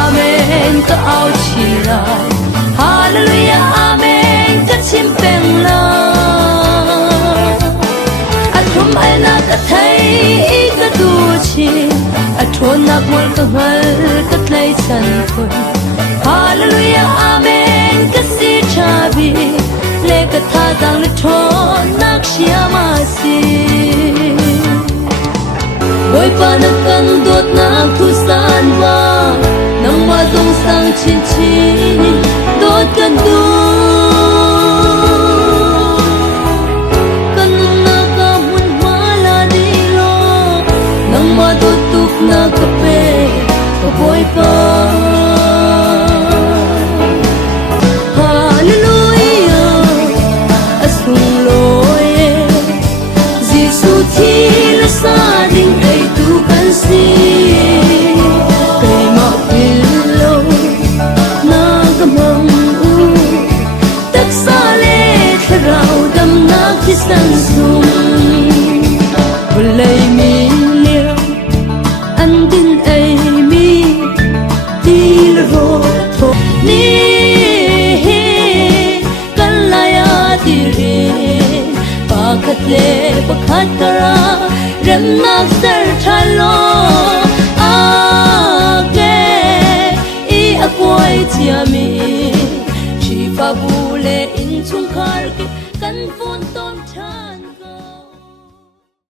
amen ka au chi rai hallelujah amen ka chim peng la athum ai na ka thai ka du chi athon nak mol ka hal ka tlai chan khoi hallelujah amen ka si chabi le ka tha dang le thon nak shia ma si oi pa na kang dot na thu san wa nang ma dong sang chin chin dot kan du kan na ka mun ma la di lo nang ma dot tuk na ka pe ko boy pa sang sung bulai mi liao an din ai mi til ro tho ni kan la ya ti re pa khat le pa khat ra ram nak sar thalo a ke I akwai chia mi chi pa bu le in chung khar ke kan